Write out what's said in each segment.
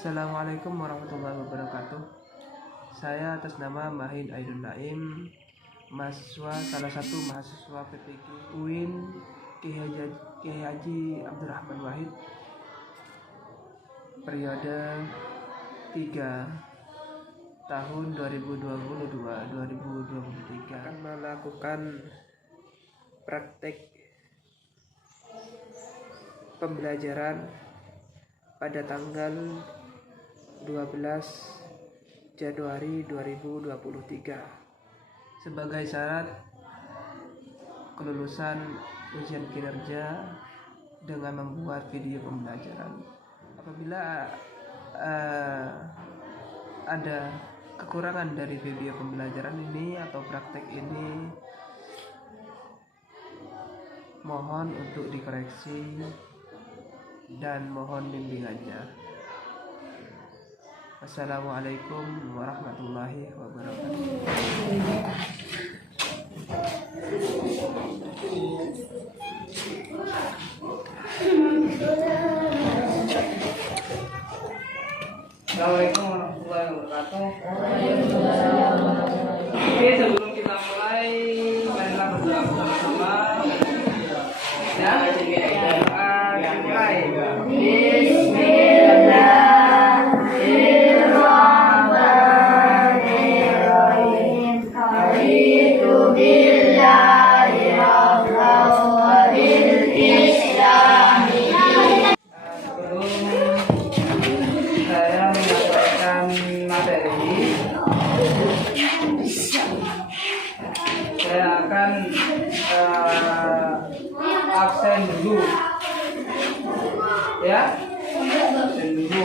Assalamualaikum warahmatullahi wabarakatuh. Saya atas nama Mahin Aidun Naim, salah satu mahasiswa PPG UIN Kiai Haji Abdurrahman Wahid, periode 3 tahun 2022-2023, akan melakukan praktek pembelajaran pada tanggal 12 Januari 2023 sebagai syarat kelulusan ujian kinerja dengan membuat video pembelajaran. Apabila ada kekurangan dari video pembelajaran ini atau praktek ini, mohon untuk dikoreksi dan mohon bimbingannya. Wassalamualaikum warahmatullahi wabarakatuh. Assalamualaikum warahmatullahi wabarakatuh. Oke, sebelum kita mulai, marilah berdoa bersama. Ya, mulai. Bismillahirrahmanirrahim. Raditu billahi rabban wa bil Islam. Sebelum saya menyampaikan materi, saya akan absen dulu, ya, absen dulu.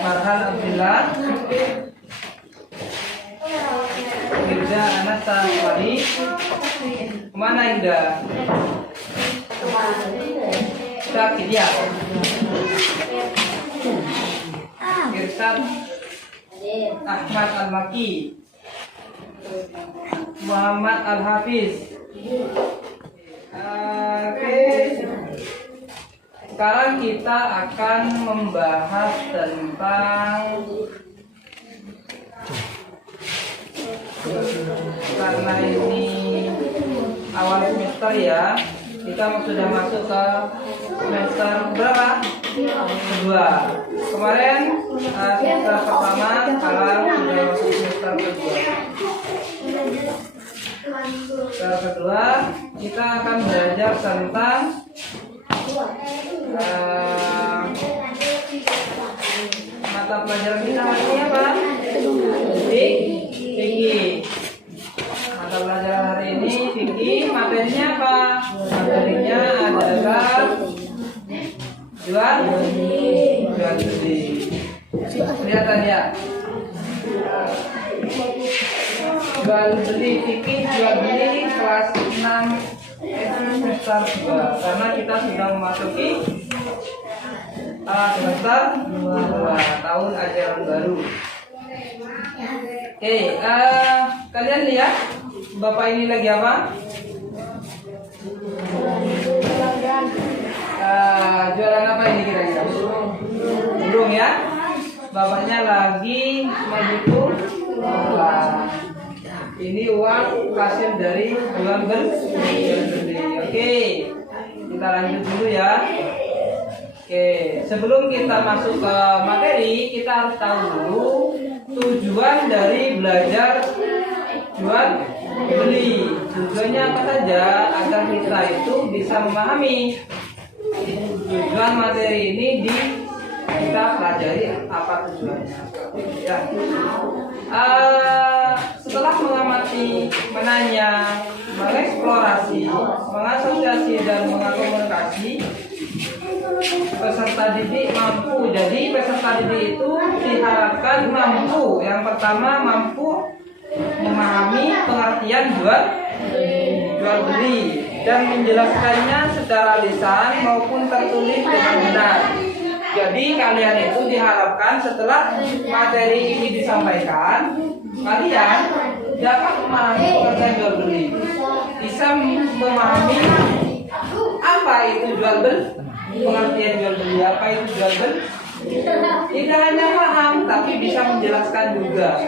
Farhan Abdillah, Mirza Anasa Wali, kemana Indah? Sakidia, Irsad Ahmad Al-Maki, Muhammad Al-Hafiz. Oke, sekarang kita akan membahas tentang, karena ini awal semester ya, kita sudah masuk ke semester berapa? Kedua. Kemarin semester pertama, sekarang sudah masuk semester kedua. Semester kedua kita akan belajar tentang mata pelajaran kita hari ini apa? Fikih. Mata pelajaran hari ini fikih. Materinya apa? Materinya adalah jual beli. Kelihatan ya? Jual beli fikih, jual beli kelas 6 semester 2, karena kita sudah memasuki semester 2 tahun ajaran baru. Oke, kalian lihat Bapak ini lagi apa? Jualan apa ini kira-kira? Burung ya? Bapaknya lagi menghitung uang. Ini uang hasil dari jual beli. Oke, kita lanjut dulu ya. Oke, sebelum kita masuk ke materi, kita harus tahu dulu tujuan dari belajar jual beli. Tujuannya apa saja agar kita itu bisa memahami tujuan materi ini kita pelajari apa tujuannya. Ya. Setelah mengamati, menanya, mengeksplorasi, mengasosiasi dan mengakomunikasi, peserta didik mampu. Jadi peserta didik itu diharapkan mampu. Yang pertama, mampu memahami pengertian jual beli dan menjelaskannya secara lisan maupun tertulis dengan benar. Jadi kalian itu diharapkan setelah materi ini disampaikan, kalian dapat memahami pengertian jual beli, bisa memahami apa itu jual beli, pengertian jual beli apa itu jual beli. Tidak hanya paham, tapi bisa menjelaskan juga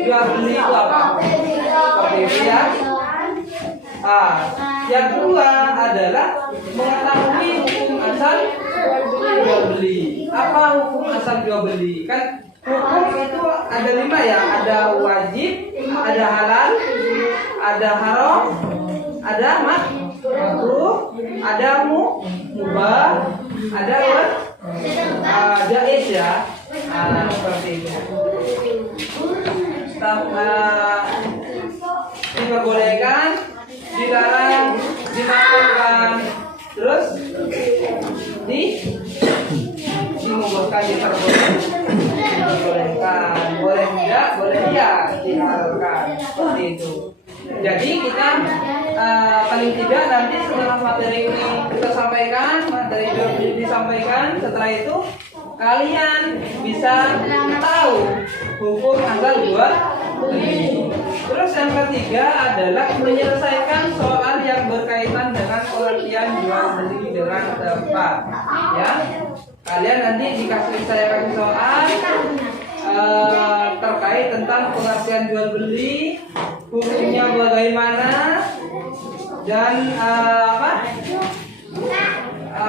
jual beli itu apa. Seperti itu ya. Yang kedua adalah mengetahui hukum asal jual beli. Apa hukum asal jual beli? Kan hukum itu ada 5 ya, ada wajib, ada halal, ada haram, ada makruh, ada mubah, ada jaiz ya. Seperti itu. Diperbolehkan, dilarang, dimakruhkan, terus dimubahkan, diperbolehkan, boleh tidak, boleh iya, dihalalkan, seperti itu. Jadi kita paling tidak nanti setelah materi ini kita sampaikan, materi ini disampaikan, setelah itu kalian bisa tahu hukum asal jual beli. Terus yang ketiga adalah menyelesaikan soal yang berkaitan dengan pengertian jual beli dengan tepat. Ya, kalian nanti saya kasih soal terkait tentang pengertian jual beli, hukumnya bagaimana, dan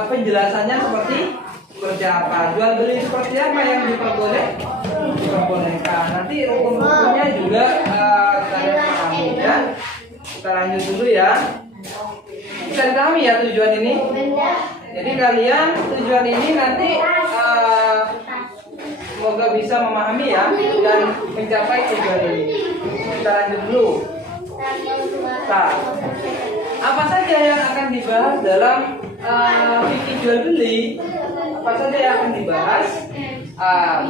penjelasannya seperti apa, jual beli seperti apa yang diperbolehkan. Nanti hukum-hukumnya juga kalian pahami ya. Kita lanjut dulu ya. Bisa dipahami ya tujuan ini. Jadi kalian tujuan ini nanti semoga bisa memahami ya dan mencapai tujuan ini. Kita lanjut dulu. Nah, apa saja yang akan dibahas dalam fikih jual beli? Apa saja yang akan dibahas?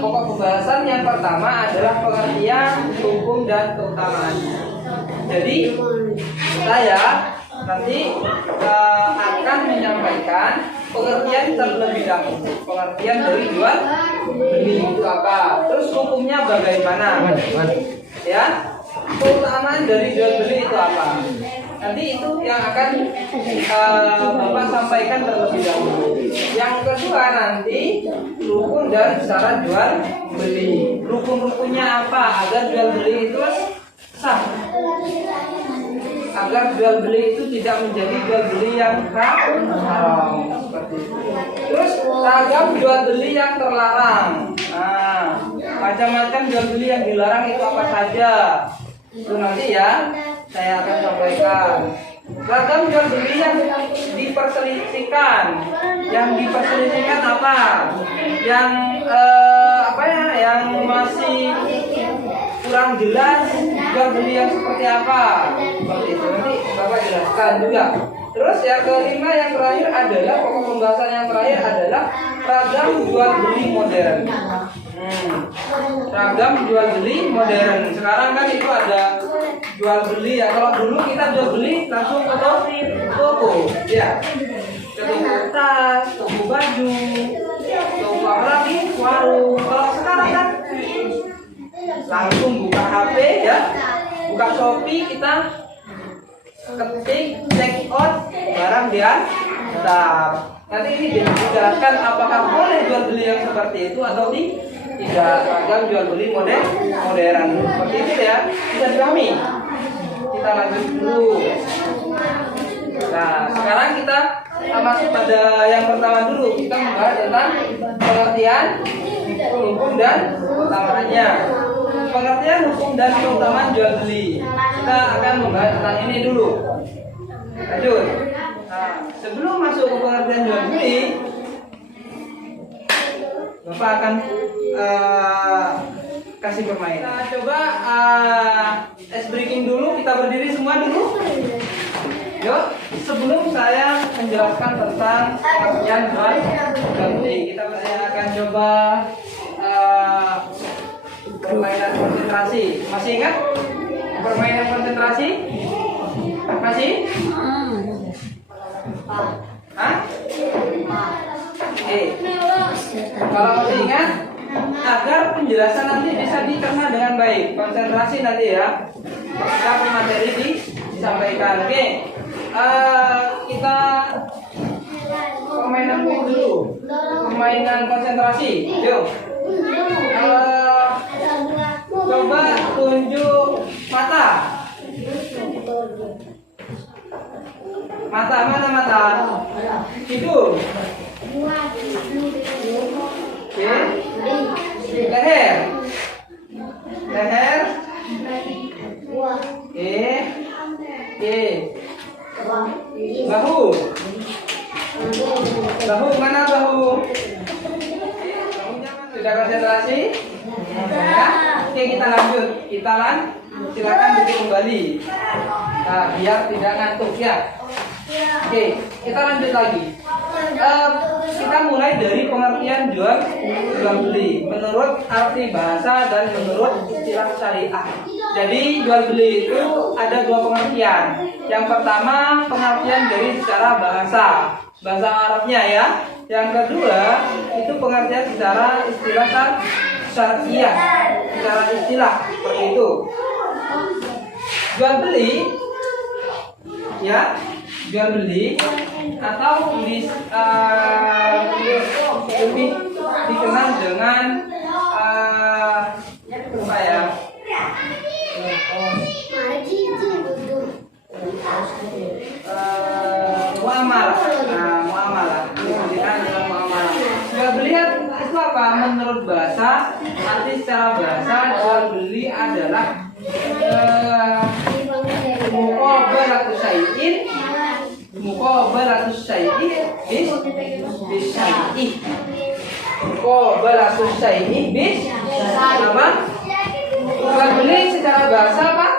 Pokok pembahasan yang pertama adalah pengertian, hukum, dan keutamaannya. Jadi saya nanti akan menyampaikan pengertian terlebih dahulu. Pengertian dari jual beli itu apa? Terus hukumnya bagaimana? Ya, keutamaan dari jual beli itu apa? Nanti itu yang akan Bapak sampaikan terlebih dahulu. Yang kedua nanti rukun dan syarat jual beli. Rukun-rukunnya apa agar jual beli itu sah? Agar jual beli itu tidak menjadi jual beli yang haram seperti itu. Terus ragam jual beli yang terlarang. Macam-macam jual beli yang dilarang itu apa saja? Itu nanti ya saya akan sampaikan. Ragam jual beli yang diperselisihkan. Yang diperselisihkan apa? Yang yang masih kurang jelas jual beli yang seperti apa? Seperti itu nanti Bapak jelaskan juga. Terus yang kelima yang terakhir adalah pokok pembahasan yang terakhir adalah ragam jual beli modern. Ragam jual beli modern. Sekarang kan itu ada jual beli ya. Kalau dulu kita jual beli langsung ke toko, ya. Ke toko tas, toko baju, toko apa lagi? Warung. Kalau sekarang kan langsung buka HP ya, buka Shopee, kita ketik check out barang dia tetap. Nanti ini dijelaskan apakah boleh jual beli yang seperti itu atau tidak. Ragam jual beli modern seperti itu ya, bisa dipahami. Kita lanjut dulu. Nah, sekarang kita masuk pada yang pertama dulu. Kita membahas tentang pengertian, hukum, dan keutamaannya. Pengertian, hukum, dan keutamaan jual beli. Kita akan membahas tentang ini dulu. Lanjut. Nah, sebelum masuk ke pengertian jual beli, Bapak akan kasih permainan. Kita coba ice breaking dulu. Kita berdiri semua dulu. Yuk, sebelum saya menjelaskan tentang pengertian jual beli, saya akan coba permainan konsentrasi. Masih ingat permainan konsentrasi? Masih? Hah? Kalau masih ingat, agar penjelasan nanti bisa dicerna dengan baik, konsentrasi nanti ya. Ketika materi disampaikan. Oke, kita permainan dulu, permainan konsentrasi. Yuk, coba tunjuk mata. Mata mana mata? Hidung. Oke. Leher. Leher. Oke. Bahu. Bahu mana bahu? Sudah konsentrasi? Ya. Oke, kita lanjut. Silakan duduk kembali. Nah, biar tidak ngantuk ya. Oke, kita lanjut lagi. Kita mulai dari pengertian jual beli menurut arti bahasa dan menurut istilah syariah. Jadi jual beli itu ada dua pengertian. Yang pertama pengertian dari secara bahasa Arabnya ya. Yang kedua itu pengertian secara istilah syariah, secara istilah seperti itu. Jual beli ya, jual beli atau lebih dikenal dengan apa ya? Muamalah. Nah, muamalah. Dikenal dengan muamalah. Jual beli itu apa? Menurut bahasa, arti secara bahasa jual beli adalah muqabalatus syai'in bis syai'i. Muqabalatus syai'i bis apa? Jual beli secara bahasa apa?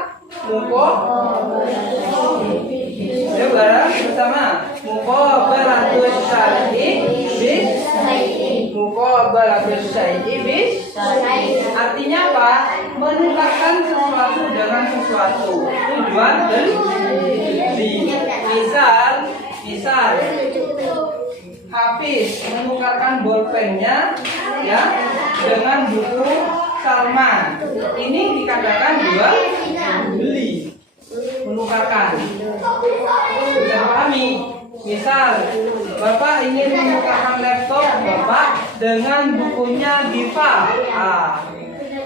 Ya barang bersama. Muqabalatus syai'i bis artinya apa? Menukarkan sesuatu dengan sesuatu. Tujuan beli. Misal Hafiz menukarkan bolpennya ya dengan buku Salman. Ini dikatakan jual beli. Menukarkan. Bisa pahami? Misal Bapak ingin menukarkan laptop Bapak dengan bukunya Diva.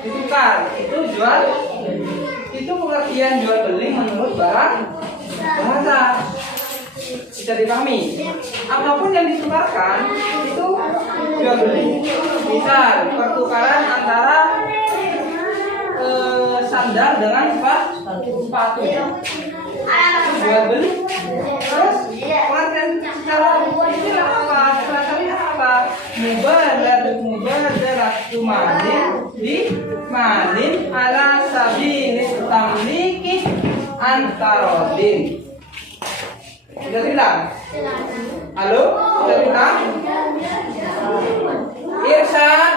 Ditukar. Itu jual. Itu pengertian jual beli menurut bahasa. Bisa dipahami. Apapun yang ditukarkan itu jual beli. Misal pertukaran antara sandal dengan sepatu. Jual beli. Terus pengertian secara istilah apa? Secara syariah apa? Mubadaratu malin ala sabilit tamliki antarodin. Sudah bilang? Halo? Sudah bilang? Irsyad.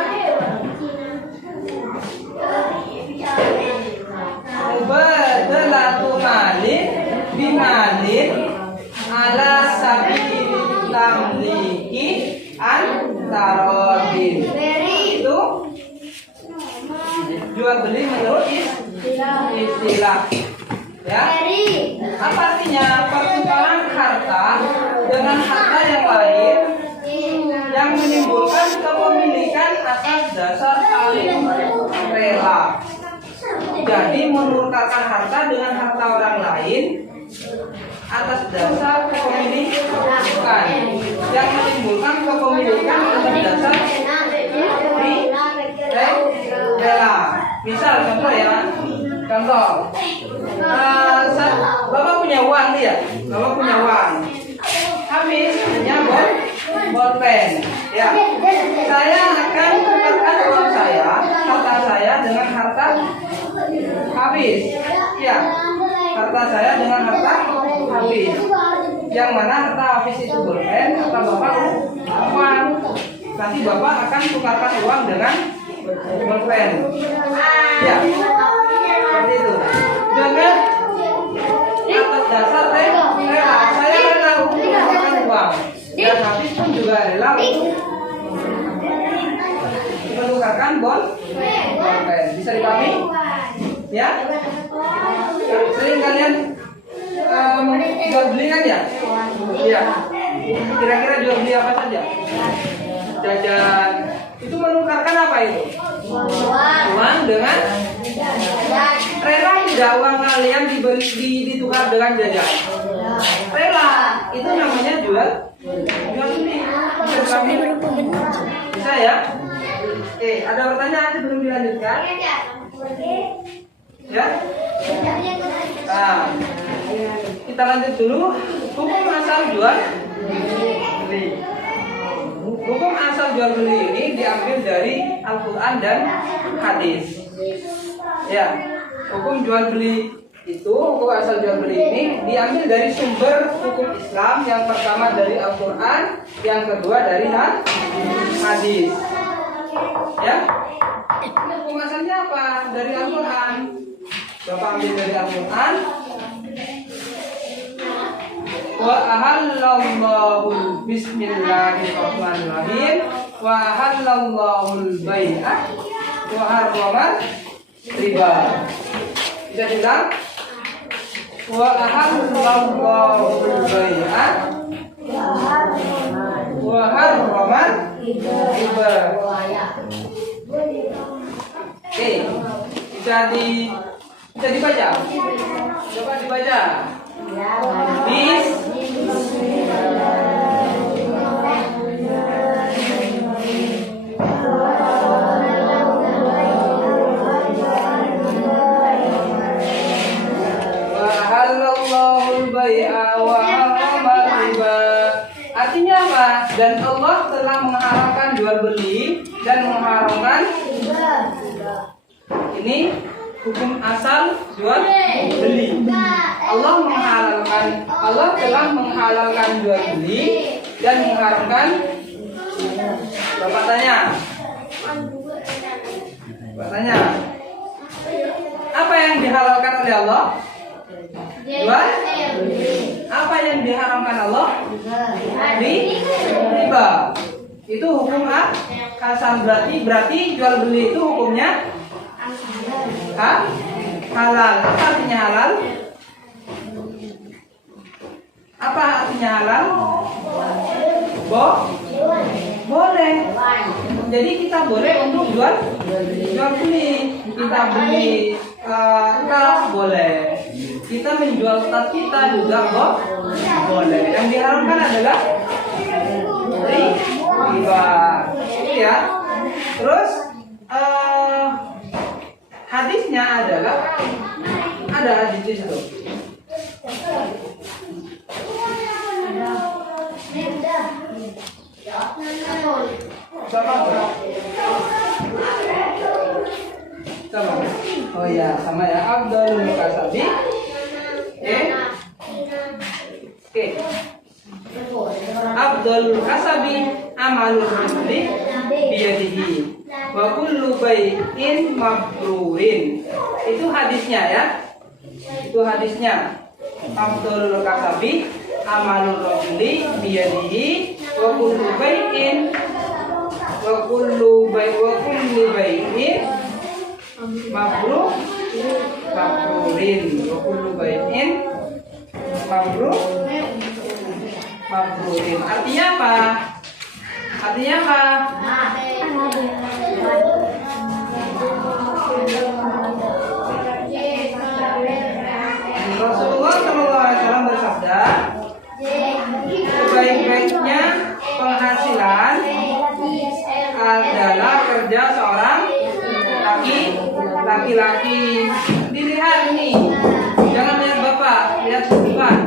Mubadalatu malin bimalin ala sabilit tamliki antarodin. Itu jual beli menurut istilah. Ya. Apa artinya? Pertukaran harta dengan harta yang lain yang menimbulkan kepemilikan atas dasar saling rela. Jadi menukarkan harta dengan harta orang lain atas dasar kepemilikan yang menimbulkan kepemilikan atas dasar rela. Misal contoh ya. Contoh, Bapak punya uang nih ya, Bapak punya uang, habis punya bolpen, ya. Saya akan tukarkan uang saya, harta saya dengan harta habis, ya. Harta saya dengan harta habis. Yang mana harta habis itu bolpen, harta Bapak uang. Nanti Bapak akan tukarkan uang dengan bolpen, ya. Seperti itu. Dengan atas dasar rela, saya rela untuk mengeluarkan uang dan habis pun juga rela untuk bolpen. Bisa dipahami? Ya? Sering kalian jual beli kan ya? Iya. Kira-kira jual beli apa saja? Jajan. Itu menukarkan apa itu? Uang dengan rela tidak uang kalian ditukar dengan jajan? Rela. Itu namanya jual beli. Bisa ya? Oke, ada pertanyaan sebelum dilanjutkan? Ya? Nah, kita lanjut dulu. Hukum asal jual beli. Hukum asal jual beli ini diambil dari Al-Quran dan hadis. Ya, hukum jual beli itu, hukum asal jual beli ini diambil dari sumber hukum Islam. Yang pertama dari Al-Quran, yang kedua dari hadis. Ya, hukum asalnya apa? Dari Al-Quran. Bapak ambil dari Al-Quran. Wa ahallallahu bismillahirrahmanirrahim wa ahallallahu bai'ah wa harrama riba. Bisa diulang? Wa ahallallahu bai'ah wa harrama riba. Oke, bisa dibaca. Coba dibaca. Artinya apa? Dan Allah telah mengharamkan jual beli dan mengharamkan ini hukum asal jual beli. Allah telah menghalalkan jual beli dan mengharamkan. Bapak tanya. Apa yang dihalalkan oleh Allah? Jual. Apa yang diharamkan Allah? Riba. Itu hukum asal, berarti jual beli itu hukumnya halal. Apa artinya halal? Apa artinya halal? Boleh. Jadi kita boleh untuk jual beli. Kita beli tas boleh. Kita menjual tas kita juga boleh. Yang diharamkan adalah riba. Ya. Terus hadisnya adalah ada hadis di situ. Sama. Oh ya, sama ya. Abdul Kasabi. Oke. Abdul Kasabi amalul rajuli biyadihi wa kullu bai'in mabrurin. Itu hadisnya ya. Itu hadisnya. Abdul Kasabi amalul rajuli biyadihi wa kullu bai'in mabrurin. Wa kullu bai'in mabrurin. Artinya apa? Rasulullah SAW bersabda, sebaik-baiknya penghasilan adalah kerja seorang laki-laki. Dilihat nih, jangan lihat bapak, lihat depan.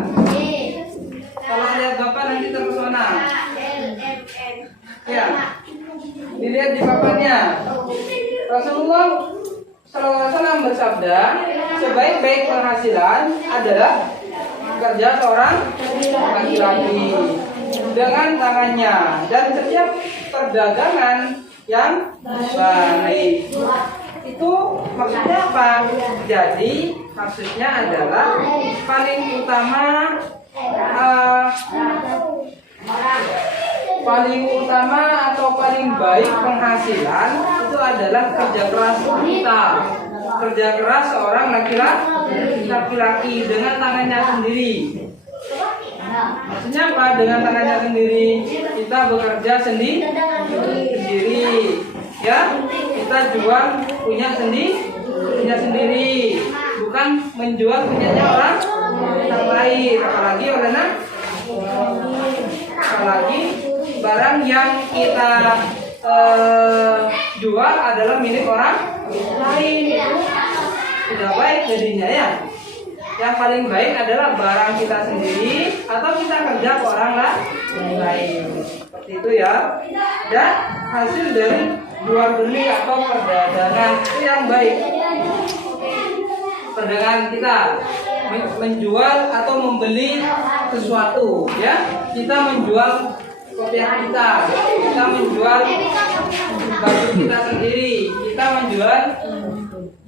Kalau lihat bapak nanti terpesona. Ya, dilihat di papannya. Rasulullah SAW bersabda, sebaik-baik penghasilan adalah kerja seorang laki-laki dengan tangannya dan setiap perdagangan yang baik. Itu maksudnya apa? Jadi maksudnya adalah paling utama atau paling baik penghasilan itu itu adalah kerja keras kita. Kerja keras seorang laki-laki dengan tangannya sendiri. Maksudnya apa? Dengan tangannya sendiri kita bekerja sendiri, ya. Kita jual punya sendiri, bukan menjual punyanya orang lain. Apalagi barang yang kita jual adalah milik orang lain, itu tidak baik jadinya ya. Yang paling baik adalah barang kita sendiri atau kita kerja ke orang lain. Seperti itu ya. Dan hasil dari jual beli atau perdagangan itu yang baik. Perdagangan kita menjual atau membeli sesuatu ya. Kita menjual kopiah kita menjual baju kita sendiri, kita menjual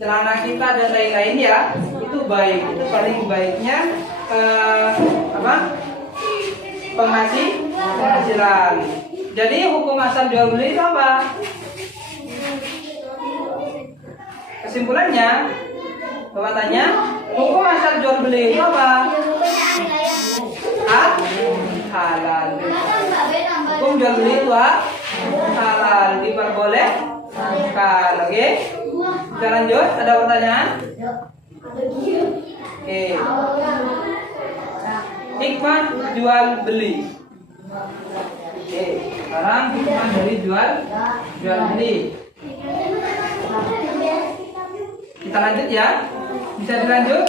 celana kita dan lain-lain ya. Itu baik, itu paling baiknya penghasilan. Jadi hukum asal jual beli itu apa? Kesimpulannya, Bapak tanya, hukum asal jual beli itu apa? Halal. Hukum jual beli itu halal, diperbolehkan. Oke? Kita lanjut, ada pertanyaan? Oke. Hikmah jual beli. Oke, sekarang hikmah dari jual beli. Kita lanjut ya. Bisa dilanjut?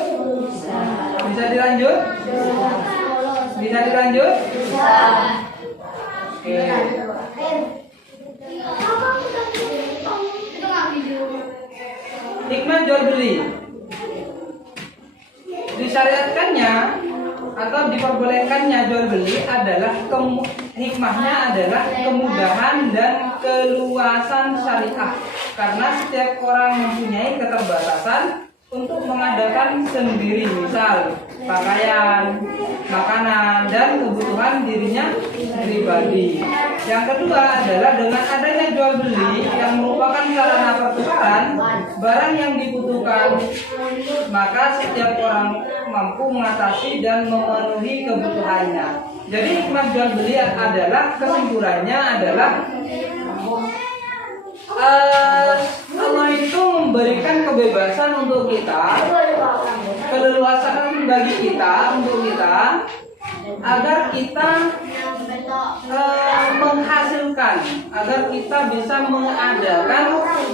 Bisa dilanjut? Bisa dilanjut? Oke. Hikmah jual beli. Disyariatkannya atau diperbolehkannya jual beli adalah hikmahnya adalah kemudahan dan keluasan syariah. Karena setiap orang mempunyai keterbatasan untuk mengadakan sendiri, misal pakaian, makanan, dan kebutuhan dirinya pribadi. Yang kedua adalah dengan adanya jual beli yang merupakan sarana pertukaran barang yang dibutuhkan, maka setiap orang mampu mengatasi dan memenuhi kebutuhannya. Jadi hikmah jual beli adalah, kesimpulannya adalah Allah itu memberikan kebebasan untuk kita, keleluasaan bagi kita, untuk kita, agar kita menghasilkan, agar kita bisa mengadakan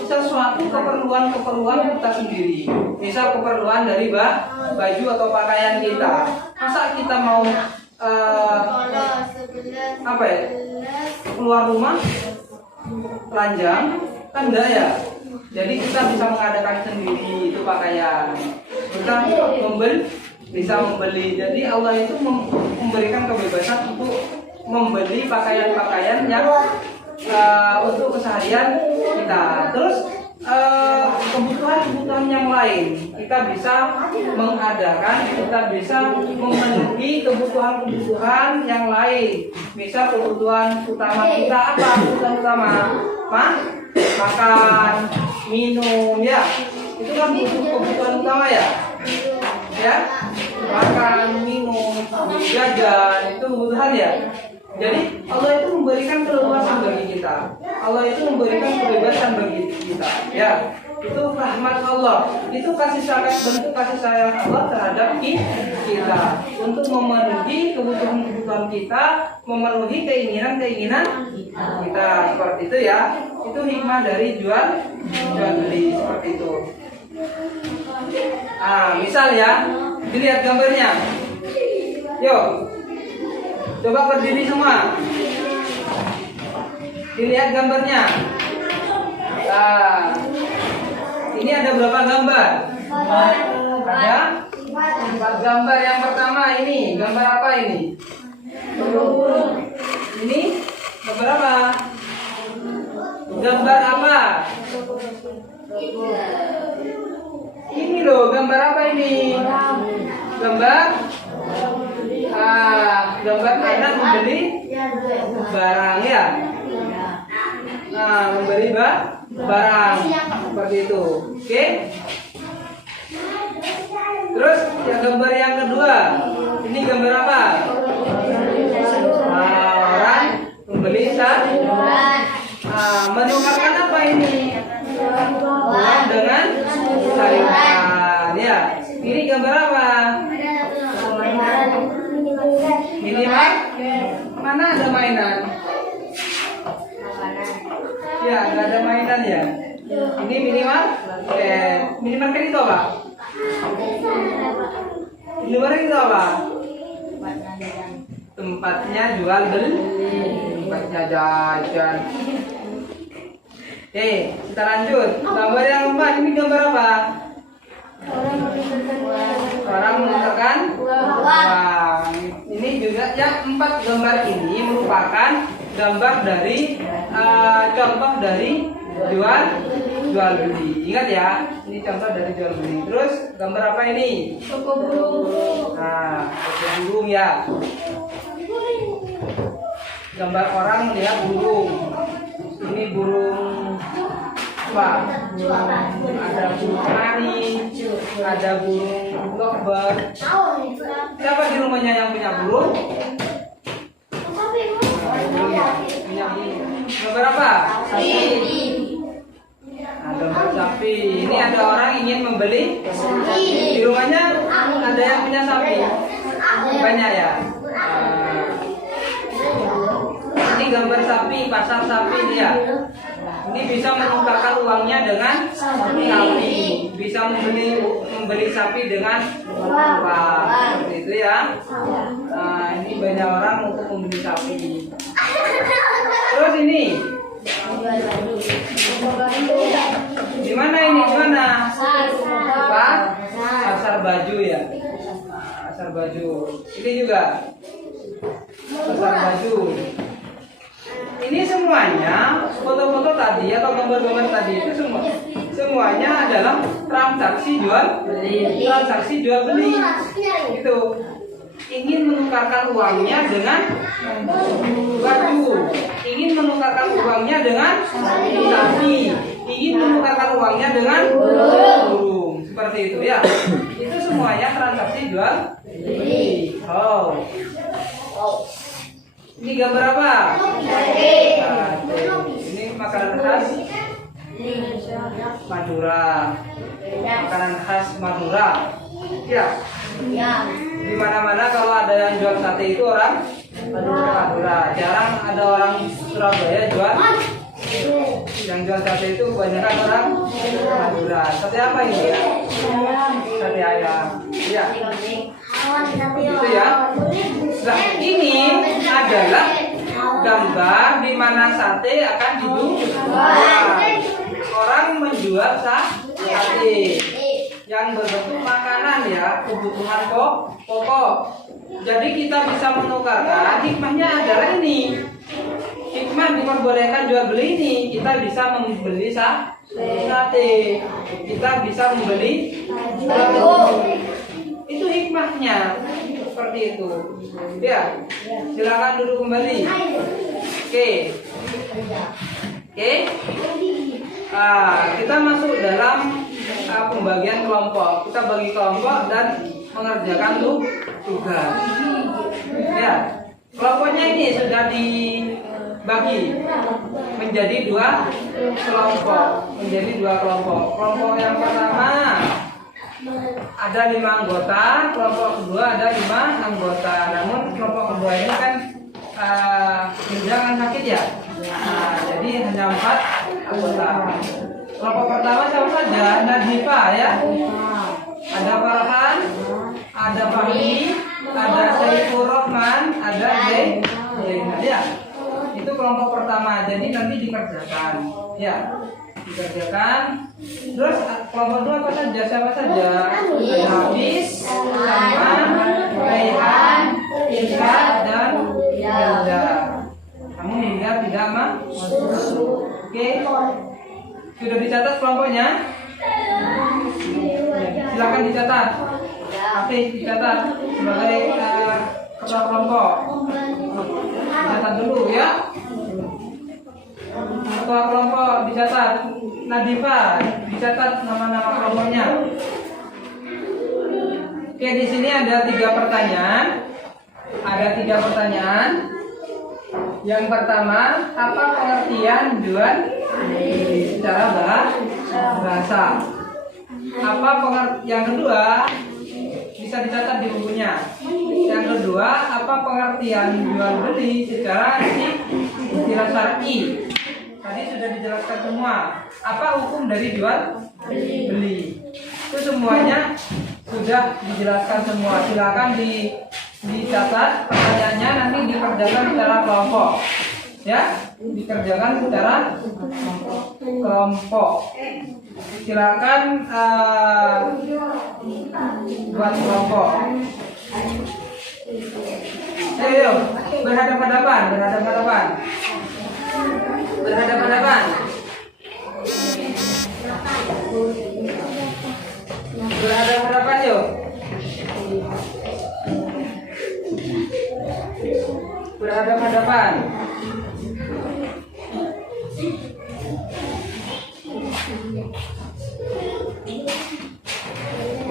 sesuatu keperluan kita sendiri. Misal keperluan dari baju atau pakaian kita. Masa kita mau keluar rumah telanjang? Kan enggak ya. Jadi kita bisa mengadakan sendiri itu pakaian. Kita bisa membeli. Jadi Allah itu memberikan kebebasan untuk membeli pakaian-pakaian yang untuk keseharian kita. Terus kebutuhan yang lain kita bisa mengadakan, kita bisa memenuhi kebutuhan yang lain. Misal kebutuhan utama kita apa? Kebutuhan utama makan, minum ya. Itu kan kebutuhan utama ya. Ya, makan, minum, jajan itu kebutuhan ya. Jadi Allah itu memberikan keleluasan bagi kita. Allah itu memberikan kebebasan bagi kita. Ya, itu rahmat Allah. Itu bentuk kasih sayang Allah terhadap kita untuk memenuhi kebutuhan kita, memenuhi keinginan kita, seperti itu ya. Itu hikmah dari jual beli, seperti itu. Misal ya, dilihat gambarnya. Yuk, coba berdiri semua. Dilihat gambarnya. Ini ada berapa gambar? Ada 4 gambar. Yang pertama ini, gambar apa ini? Ini gambar apa? Gambar apa? Ini loh, gambar apa ini? Gambar anak membeli barang ya. Membeli barang seperti itu. Oke. Terus yang gambar yang kedua, ini gambar apa? Orang membeli menukarkan apa ini? Uang dengan sayuran. Ya, ini gambar apa? Minimal. Mana ada mainan? Ya, nggak ada mainan ya. Ini minimal. Minimal kan itu apa? Minimal itu apa? Tempatnya jual beli, tempatnya jajan. Kita lanjut. Gambar yang keempat, ini gambar apa? Orang menukarkan uang. Ini juga yang 4 gambar ini merupakan gambar dari contoh dari jual beli. Ingat ya, ini contoh dari jual beli. Terus gambar apa ini? Toko burung. Nah, toko burung ya. Gambar orang melihat burung. Ini burung apa? Ada burung kanari, ada burung lovebird. Siapa di rumahnya yang punya burung? Gambar apa? Sapi. Nah, gambar sapi. Ini ada orang ingin membeli. Di rumahnya ada yang punya sapi. Banyak ya. Ini gambar sapi, pasar sapi dia. Ini bisa menukarkan uangnya dengan sapi. Bisa membeli sapi dengan uang. Seperti itu ya. Nah, ini banyak orang untuk membeli sapi. Terus ini di mana ini? Di mana? Apa? Pasar baju ya. Pasar baju. Ini juga pasar baju. Ini semuanya foto-foto tadi atau gambar-gambar tadi itu semuanya adalah transaksi jual beli. Gitu. Ingin menukarkan uangnya dengan baju, ingin menukarkan uangnya dengan sapi, ingin menukarkan uangnya dengan burung, seperti itu ya. Itu semuanya transaksi jual beli. Oh. Ini gambar apa? Ini makanan khas Madura. Makanan khas Madura. Ya. Di mana-mana kalau ada yang jual sate itu orang Madura. Jarang ada orang Surabaya jual. Yang jual sate itu kebanyakan orang Madura. Sate apa ini? Sate ayam. Ya. Itu ya. Nah, ini adalah gambar di mana sate akan dijual. Orang menjual sate yang berbentuk makanan ya, kebutuhan pokok. Jadi kita bisa menukarkan, hikmahnya adalah ini. Hikmah diperbolehkan jual beli ini, kita bisa membeli sate. Kita bisa membeli itu hikmahnya. Seperti itu. Ya. Silakan duduk kembali. Oke. Kita masuk dalam pembagian kelompok. Kita bagi kelompok dan mengerjakan tugas. Ya. Kelompoknya ini sudah dibagi menjadi 2 kelompok. Kelompok yang pertama ada 5 anggota, kelompok kedua ada 5 anggota. Namun kelompok kedua ini kan jangan sakit ya. Nah, jadi hanya 4 anggota. Kelompok pertama siapa saja? Nadifa ya. Ada Farhan, ada Fahmi, ada Saifur Rahman, ada Zainal ya. Itu kelompok pertama. Jadi nanti dikerjakan. Ya. Dikerjakan. Terus kelompok dua apa saja? Siapa saja? Ada Hafiz, Salman, Raihan, Irsyad dan Hilda. Kamu Hilda tidak masuk. Oke. Sudah dicatat kelompoknya? Silakan dicatat. Hafiz dicatat sebagai ketua kelompok. Dicatat dulu ya. Ketua kelompok dicatat. Nadifa, dicatat nama-nama kelompoknya. Oke, di sini ada 3 pertanyaan. Ada 3 pertanyaan. Yang pertama, apa pengertian jual beli secara bahasa? Yang kedua, bisa dicatat di bukunya. Yang kedua, apa pengertian jual beli secara istilah syar'i? Tadi sudah dijelaskan semua. Apa hukum dari jual beli? Itu semuanya sudah dijelaskan semua. Silakan dicatat pertanyaannya, nanti dikerjakan secara kelompok. Ya, dikerjakan secara kelompok. Silakan buat kelompok. Ayo, berhadapan-hadapan. Berhadapan yuk. Berhadapan.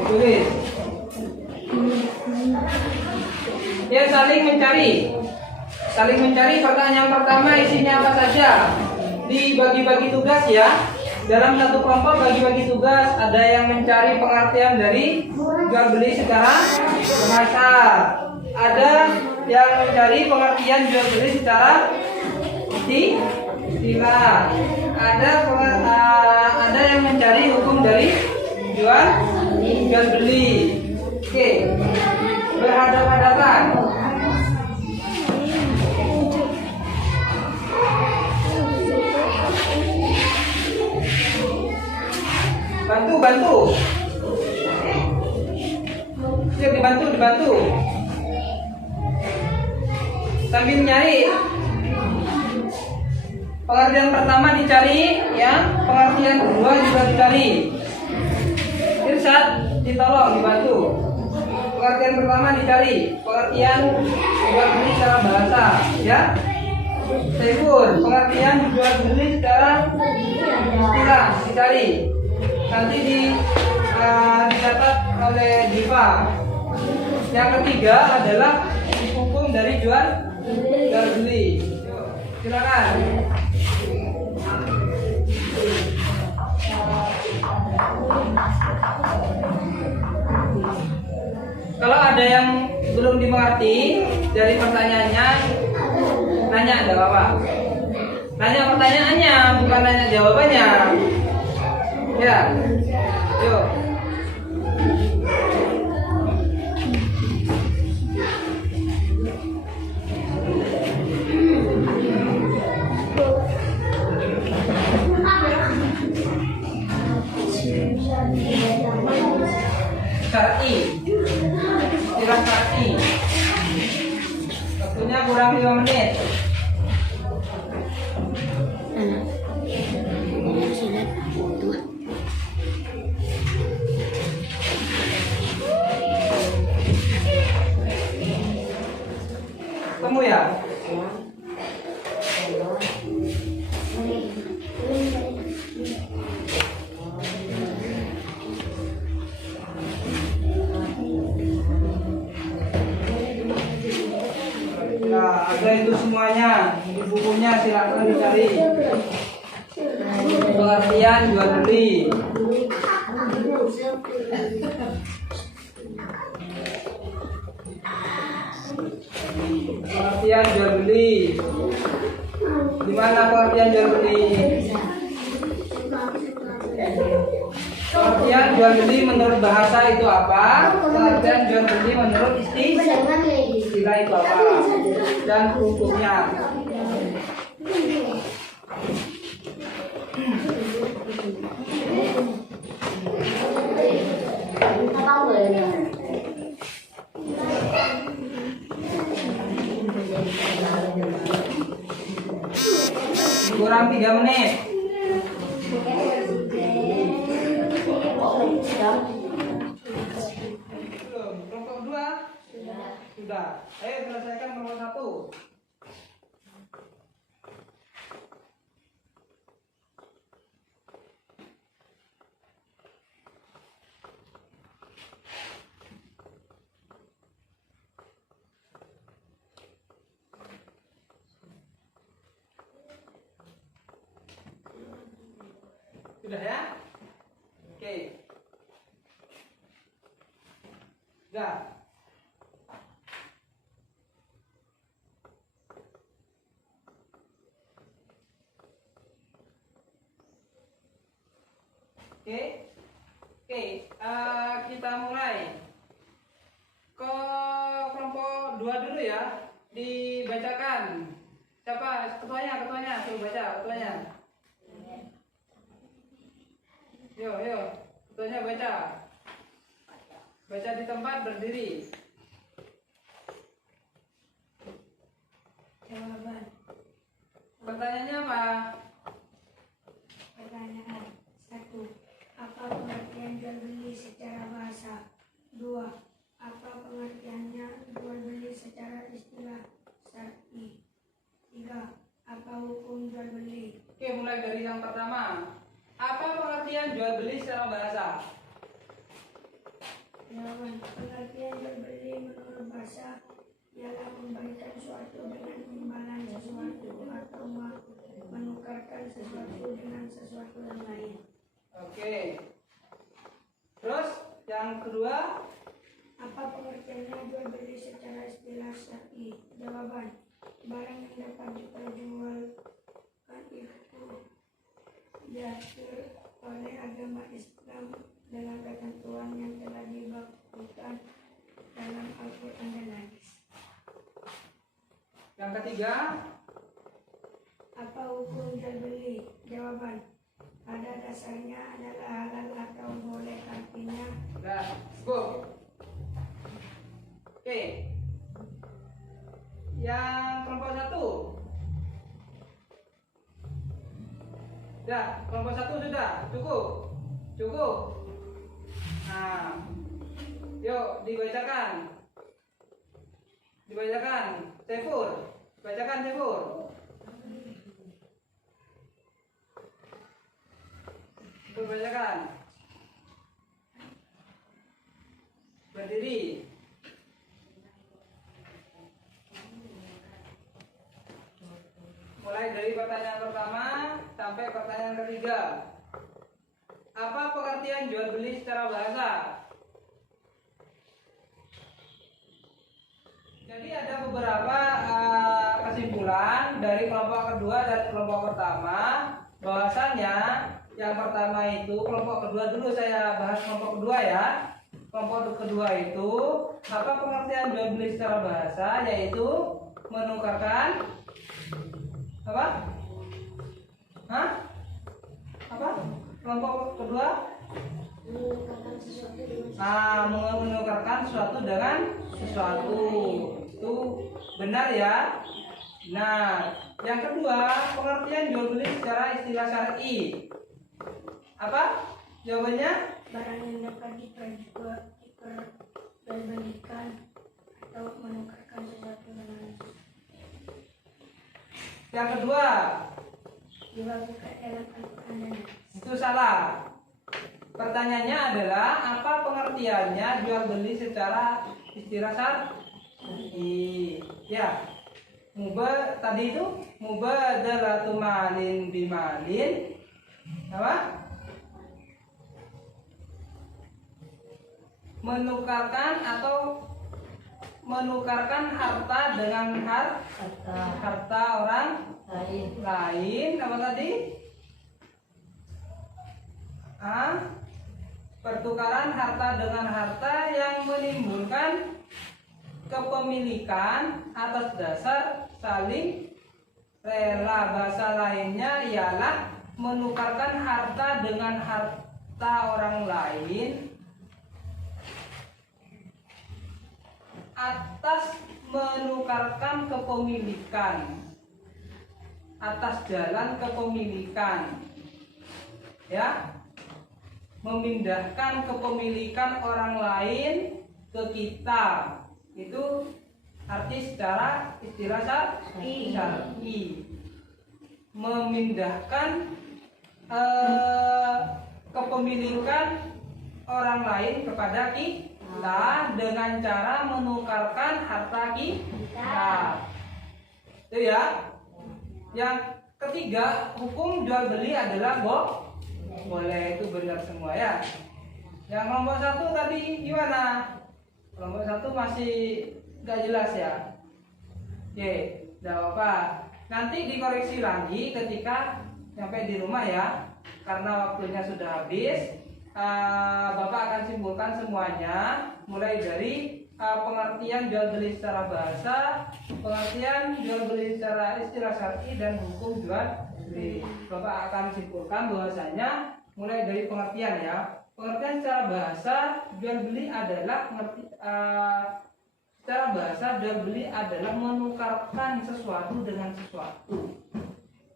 Tulis. Ya, saling mencari. Pertanyaan pertama isinya apa saja? Dibagi-bagi tugas ya. Dalam satu kelompok bagi-bagi tugas. Ada yang mencari pengertian dari jual beli secara bahasa. Ada yang mencari pengertian jual beli secara istilah. Ada yang mencari hukum dari jual beli. Oke, berhadapan-hadapan. Bantu. Yuk, dibantu. Sambil nyari. Pengertian pertama dicari, ya. Pengertian kedua juga dicari. Irsyad, ditolong, dibantu. Pengertian pertama dicari, pengertian jual beli secara bahasa, ya. Saiful, pengertian jual beli secara istilah dicari. Nanti dicatat oleh Diva. Yang ketiga adalah hukum dari jual beli. Silakan. Kalau ada yang belum dimengerti dari pertanyaannya, nanya, enggak apa-apa. Nanya pertanyaannya, bukan nanya jawabannya. Ya, yuk. Syar'i, istilah syar'i. Waktunya kurang 5 menit. Kamu ya? Nah, ada itu semuanya di bukunya, silakan dicari. Pengertian jual beli. Pengertian jual beli. Di mana pengertian jual beli? Pengertian jual beli menurut bahasa itu apa? Pengertian jual beli menurut istilah itu apa? Dan hukumnya. Kurang 3 menit. Kelompok 2 sudah. Ayo selesaikan kelompok 1. Sudah ya? Oke. Sudah. Oke. Kita mulai ke kelompok 2 dulu ya. Dibacakan. Siapa ketuanya? Suruh baca ketuanya. Yo, ketuanya baca. Baca di tempat berdiri. Jawaban. Pertanyaannya apa? Pertanyaan 1. Apa pengertian jual beli secara bahasa? 2. Apa pengertiannya jual beli secara istilah syar'i? 3. Apa hukum jual beli? Oke, mulai dari yang pertama. Apa pengertian jual beli secara bahasa? Jawaban. Pengertian jual beli menurut bahasa ialah memberikan sesuatu dengan imbalan sesuatu atau menukarkan sesuatu dengan sesuatu yang lain. Oke. Terus yang kedua, Apa pengertiannya jual beli secara istilah syar'i? Jawaban. Barang yang dapat diperjualkan itu diatur oleh agama Islam dengan ketentuan yang telah dibakukan dalam Al-Quran dan Hadis. yang ketiga, Apa hukum jual beli? Jawaban. Pada dasarnya adalah halal atau boleh, artinya udah, go. Oke. Yang kelompok 1. Udah, kelompok 1 sudah, cukup. Nah, yuk dibacakan. Sefur, bacakan Sefur. Bacakan. Berdiri. Mulai dari pertanyaan pertama sampai pertanyaan ketiga. Apa pengertian jual beli secara bahasa? Jadi ada beberapa kesimpulan dari kelompok kedua dan kelompok pertama, bahwasanya yang pertama itu kelompok kedua dulu, saya bahas kelompok kedua ya. Kelompok kedua itu apa pengertian jual beli secara bahasa, yaitu menukarkan apa? Kelompok kedua menukarkan sesuatu dengan menukarkan sesuatu dengan sesuatu. Itu benar ya. Nah, yang kedua, pengertian jual beli secara istilah syar'i. Apa? Jawabannya? barang yang dapat diperjualbelikan atau menukarkan sesuatu dengan Yang kedua, dibagikan dalam Al-Quran dan Hadis. itu salah. Pertanyaannya adalah apa pengertiannya jual beli secara istilah syar'i? Ya. Tadi itu mubadalatu malin bimalin. Apa? Menukarkan harta dengan harta orang lain. Apa tadi? Pertukaran harta dengan harta yang menimbulkan kepemilikan atas dasar saling rela. Bahasa lainnya ialah menukarkan harta dengan harta orang lain atas menukarkan kepemilikan, atas jalan kepemilikan, ya, memindahkan kepemilikan orang lain ke kita. Itu arti secara istilah syar'i. Memindahkan kepemilikan orang lain kepada kita dengan cara menukarkan harta kita. Itu ya. Yang ketiga, hukum jual beli adalah Boleh, itu benar semua ya. Yang kelompok 1 tadi gimana? Kelompok 1 masih nggak jelas ya. Oke, tidak apa-apa. Nanti dikoreksi lagi ketika sampai di rumah ya. Karena waktunya sudah habis. Bapak akan simpulkan semuanya, mulai dari pengertian jual beli secara bahasa, pengertian jual beli secara istilah syar'i, dan hukum jual beli. Bapak akan simpulkan bahwasanya mulai dari pengertian ya. Pengertian secara bahasa jual beli adalah secara bahasa jual beli adalah menukarkan sesuatu dengan sesuatu.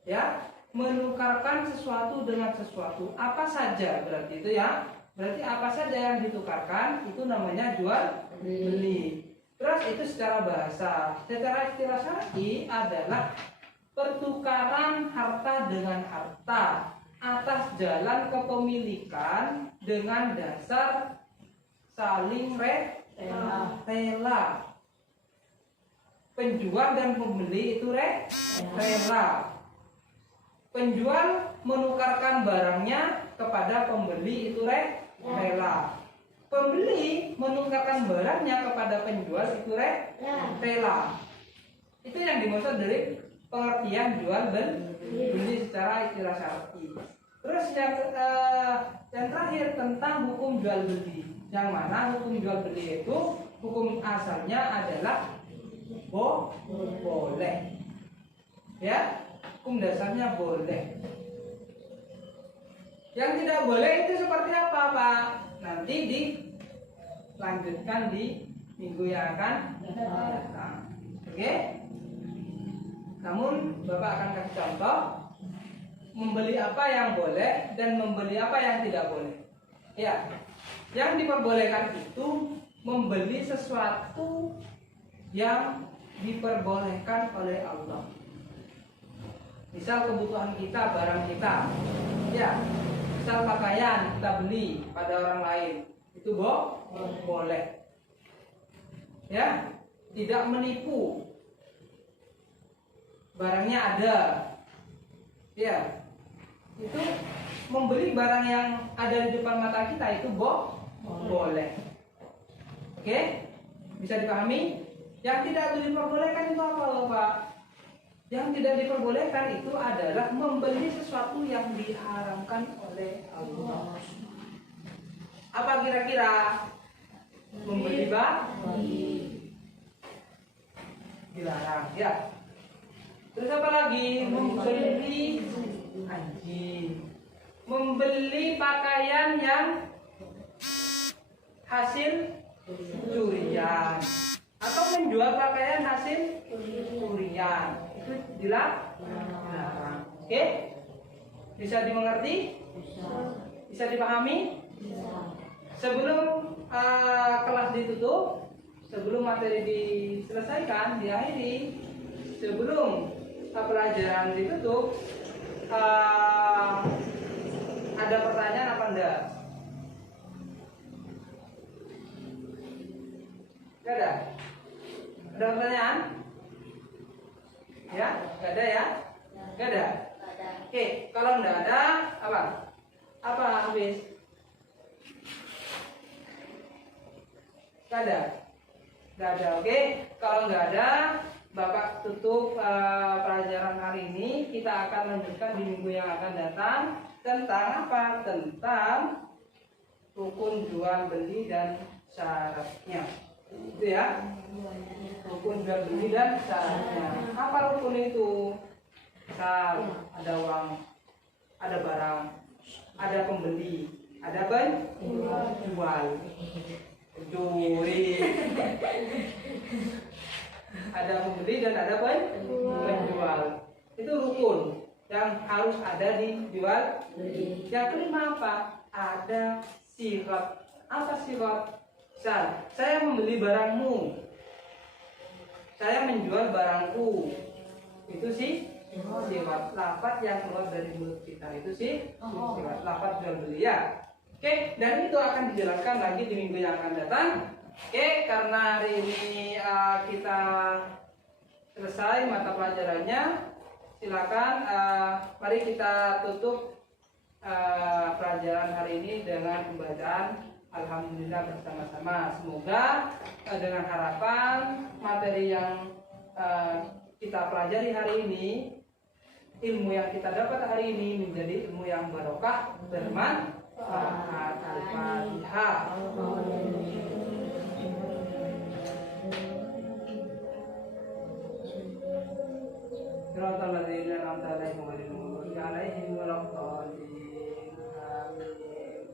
Ya, menukarkan sesuatu dengan sesuatu. Apa saja berarti itu ya? Berarti apa saja yang ditukarkan itu namanya jual beli. Terus itu secara bahasa. Secara istilah syar'i adalah pertukaran harta dengan harta atas jalan kepemilikan dengan dasar saling rela. Penjual dan pembeli itu rela. Penjual menukarkan barangnya kepada pembeli itu rela. Pembeli menukarkan barangnya kepada penjual itu rela. Itu yang dimaksud dari pengertian jual beli secara istilah syar'i. Terus yang terakhir tentang hukum jual beli. Yang mana hukum jual beli itu hukum asalnya adalah boleh. Ya, hukum dasarnya boleh. Yang tidak boleh itu seperti apa, Pak? Nanti dilanjutkan di minggu yang akan datang. Oke? Namun Bapak akan kasih contoh membeli apa yang boleh dan membeli apa yang tidak boleh. Ya, yang diperbolehkan itu membeli sesuatu yang diperbolehkan oleh Allah. Misal kebutuhan kita, barang kita, ya, misal pakaian kita beli pada orang lain, itu boleh. Ya, tidak menipu. Barangnya ada, ya, itu membeli barang yang ada di depan mata kita itu boleh. Oke, bisa dipahami? Yang tidak diperbolehkan itu apa, Pak? Yang tidak diperbolehkan itu adalah membeli sesuatu yang diharamkan oleh Allah. Apa kira-kira? Membeli dilarang, ya. Terus apa lagi? Membeli anjing. Membeli pakaian yang hasil curian atau menjual pakaian hasil curian itu dilarang. Oke? Bisa dimengerti? Bisa dipahami? Sebelum kelas ditutup, sebelum materi diselesaikan, diakhiri, sebelum pelajaran ditutup, ada pertanyaan apa enggak? Enggak ada? Ada pertanyaan? Ya? Enggak ada ya? Enggak ada? Oke, kalau enggak ada, apa? Apa habis? Enggak ada? Enggak ada, oke? Kalau enggak ada, Bapak tutup pelajaran hari ini. Kita akan lanjutkan di minggu yang akan datang. Tentang apa? Tentang rukun jual beli dan syaratnya. Itu ya, rukun jual beli dan syaratnya. Apa rukun itu? Misal ada uang, ada barang, ada pembeli, ada penjual, pencuri, ada pembeli dan ada penjual. Itu rukun yang harus ada di jual beli. Yang kelima apa? Ada syarat. Apa syarat? Saya membeli barangmu, saya menjual barangku. Itu sih sifat lafaz yang keluar dari mulut kita. Itu sih sifat lafaz jual beli ya. Oke, dan itu akan dijelaskan lagi di minggu yang akan datang. Oke, karena hari ini kita selesai mata pelajarannya, silakan mari kita tutup pelajaran hari ini dengan pembacaan Alhamdulillah bersama-sama. Semoga dengan harapan materi yang kita pelajari hari ini, ilmu yang kita dapat hari ini menjadi ilmu yang barokah, bermanfaat. Al-Fatihah. Siratal ladzina an'amta 'alaihim ghairil maghdubi 'alaihim waladdallin. Amin.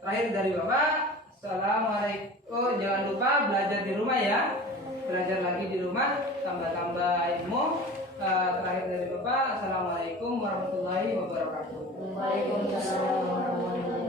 Terakhir dari Bapak, assalamualaikum. Oh, jangan lupa belajar di rumah ya. Belajar lagi di rumah, tambah-tambah ilmu. Terakhir dari Bapak, assalamualaikum warahmatullahi wabarakatuh. Waalaikumsalam warahmatullahi wabarakatuh.